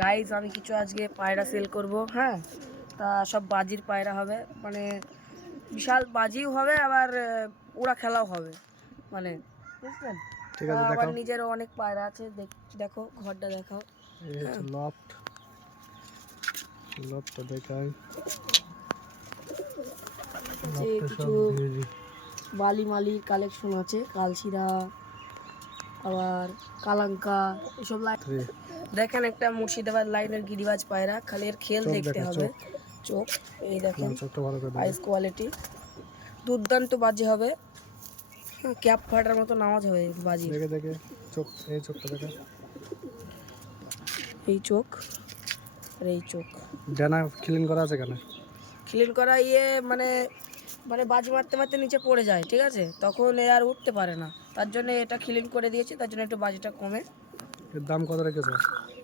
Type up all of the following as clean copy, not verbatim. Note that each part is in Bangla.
গাইজ আমি কিছু আজকে পায়রা সেল করব। হ্যাঁ, তা সব বাজির পায়রা হবে, মানে বিশাল বাজিও হবে, আবার উড়া খেলাও হবে, মানে বুঝলেন। ঠিক আছে, আবার দেখাও। নিজেরও অনেক পায়রা আছে, দেখো ঘরটা দেখাও। এই হচ্ছে লফটটা দেখাই। যে কিছু বালি মালির কালেকশন আছে, কালশিরা, আবার কালাঙ্কা, এসব লাইন দেখেন। একটা মুর্শিদাবাদ লাইনের গিরিবাজ পায়রা, খালি এর খেল চোখ দেখতে দেখা, হবে। চোখ এই দেখেন, চোখটা ভালো করে আইস কোয়ালিটি দুর্দান্ত বাজি হবে। হ্যাঁ, ক্যাপ ফাটার মতো নামাজ হবে বাজি। দেখে দেখে চোখ, এই চোখটা দেখা। এই চোখ আর এই চোখ ডানা ক্লিন করা আছে কেন? ক্লিন করা মানে মানে বাজি মারতে মারতে নিচে পড়ে যায়, ঠিক আছে, তখন এ আর উঠতে পারে না, তার জন্য এটা ক্লিন করে দিয়েছি, তার জন্য একটু বাজিটা কমে। এর দাম কত রেখেছো?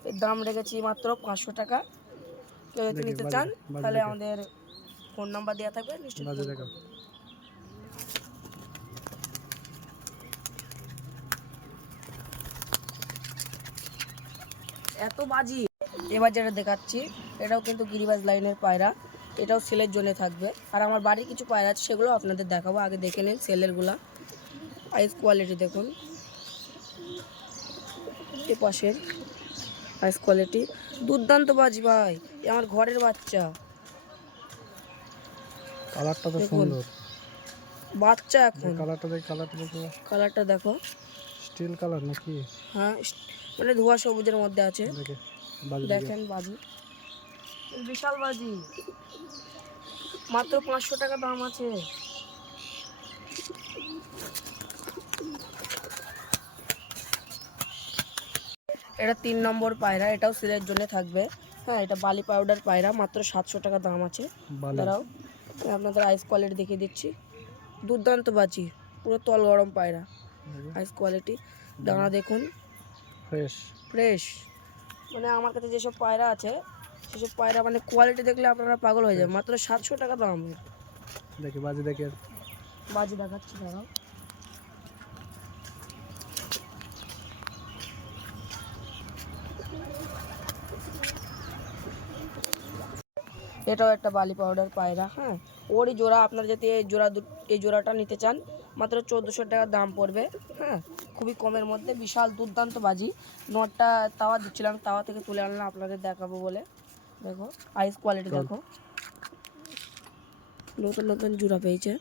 এর দাম রেখেছি মাত্র 500 টাকা। কেউ যদি নিতে চান তাহলে আমাদের ফোন নাম্বার দেওয়া থাকবে, নিশ্চয়ই ফোন করবেন। এত বাজি। এবার যেটা দেখাচ্ছি, এটাও কিন্তু গিরিবাজ লাইনের পায়রা, এটাও সেলের জন্য থাকবে। আর আমার বাড়ির কিছু পায়রা আছে, সেগুলো আপনাদের দেখাবো, আগে দেখে নিন সেলেরগুলা। আইস কোয়ালিটি দেখুন, এ পাশের আইস কোয়ালিটি দুর্দান্ত বাজি ভাই, এ আমার ঘরের বাচ্চা। কালারটা তো দেখুন সুন্দর, বাচ্চা এখন। কালারটা দেখো, স্টিল কালার নাকি? হ্যাঁ, মানে ধোয়া সবুজের মধ্যে আছে। দেখেন বাজি, বিশাল বাজি, মাত্র 500 টাকা দাম আছে। এটা 3 নম্বর পায়রা, এটাও সেলের জন্য থাকবে। হ্যাঁ, এটা বালি পাউডার পায়রা, মাত্র 700 টাকা দাম আছে। দাঁড়াও, আমি আপনাদের আইস কোয়ালিটি দেখিয়ে দিচ্ছি। দুর্দান্ত বাজি, পুরো তল গরম পায়রা, আইস কোয়ালিটি। দানা দেখুন, ফ্রেশ। মানে আমার কাছে যেসব পায়রা আছে, সেসব পায়রা মানে কোয়ালিটি দেখলে আপনারা পাগল হয়ে যাবে। মাত্র 700 টাকা দাম। দেখি বাজি, দেখে বাজি দেখাচ্ছি, দাঁড়াও। এটাও একটা বালি পাউডার পায়রা। হ্যাঁ, ওরই জোড়া, আপনারা যদি এই জোড়াটা নিতে চান, মাত্র 1400 টাকা দাম পড়বে। হ্যাঁ, খুবই কমের মধ্যে, বিশাল দুর্দান্ত বাজি। নটটা তাওয়া দিচ্ছিলাম, তাওয়া থেকে তুলে আনলাম আপনাদের দেখাবো বলে। দেখো আইস কোয়ালিটি দেখো, নতুন নতুন জোড়া পেয়েছে।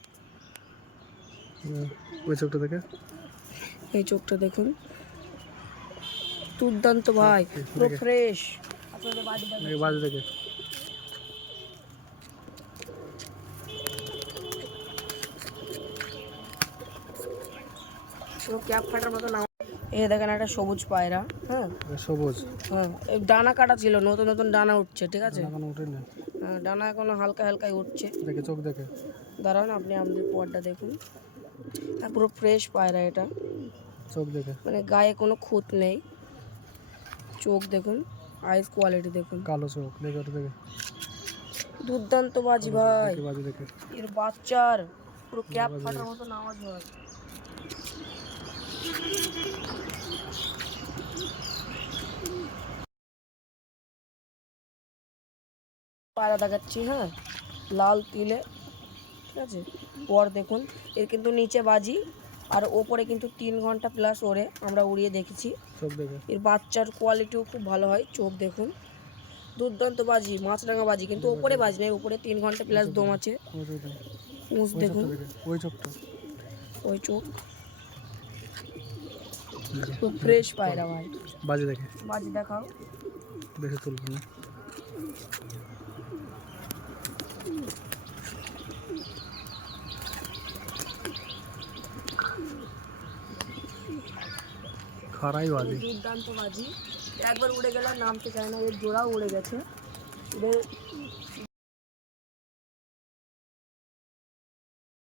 ওই চোখটা দেখে, এই চোখটা দেখুন, দুর্দান্ত ভাই, পুরো ফ্রেশ। আপনাদের বাজি দেখে, পুরো ক্যাপ ফাটার মতো নাম। এই দেখেন একটা সবুজ পায়রা। হ্যাঁ, সবুজ। হ্যাঁ, এই ডানা কাটা ছিল, নতুন নতুন ডানা উঠছে, ঠিক আছে। হ্যাঁ, ডানা এখনো হালকা হালকাই উঠছে। দেখে চোখ দেখে, দাঁড়ান, আপনি আমাদের পরটা দেখুন। হ্যাঁ, পুরো ফ্রেশ পায়রা এটা, চোখ দেখে, মানে গায়ে কোনো খুঁত নেই। চোখ দেখুন, আইস কোয়ালিটি দেখুন, কালো চোখ দেখে, দেখে দুর্দান্ত বাজি ভাই। বাজি দেখে, এর বাচ্চার পুরো ক্যাপ ফাটার মতো আওয়াজ হয়। পায়রা দেখাচ্ছি, হ্যাঁ, লাল তিলে, ঠিক আছে। পর দেখুন, এর কিন্তু নিচে বাজি, আর ওপরে কিন্তু 3 ঘন্টা প্লাস ওড়ে, আমরা উড়িয়ে দেখেছি। এর বাচ্চার কোয়ালিটিও খুব ভালো হয়। চোখ দেখুন, দুর্দান্ত বাজি, মাছরাঙা বাজি, কিন্তু ওপরে বাজি নেই, উপরে 3 ঘন্টা প্লাস দম আছে। মুখ দেখুন, ওই চোখ, খুব ফ্রেশ পায়রা ভাই। বাজি দেখে, বাজি দেখাও। দেখে তুলব না। খারাই বাজি, দুর্দান্ত বাজি, একবার উড়ে গেলে নামতে চায় না। এর জোড়াও উড়ে গেছে। এদের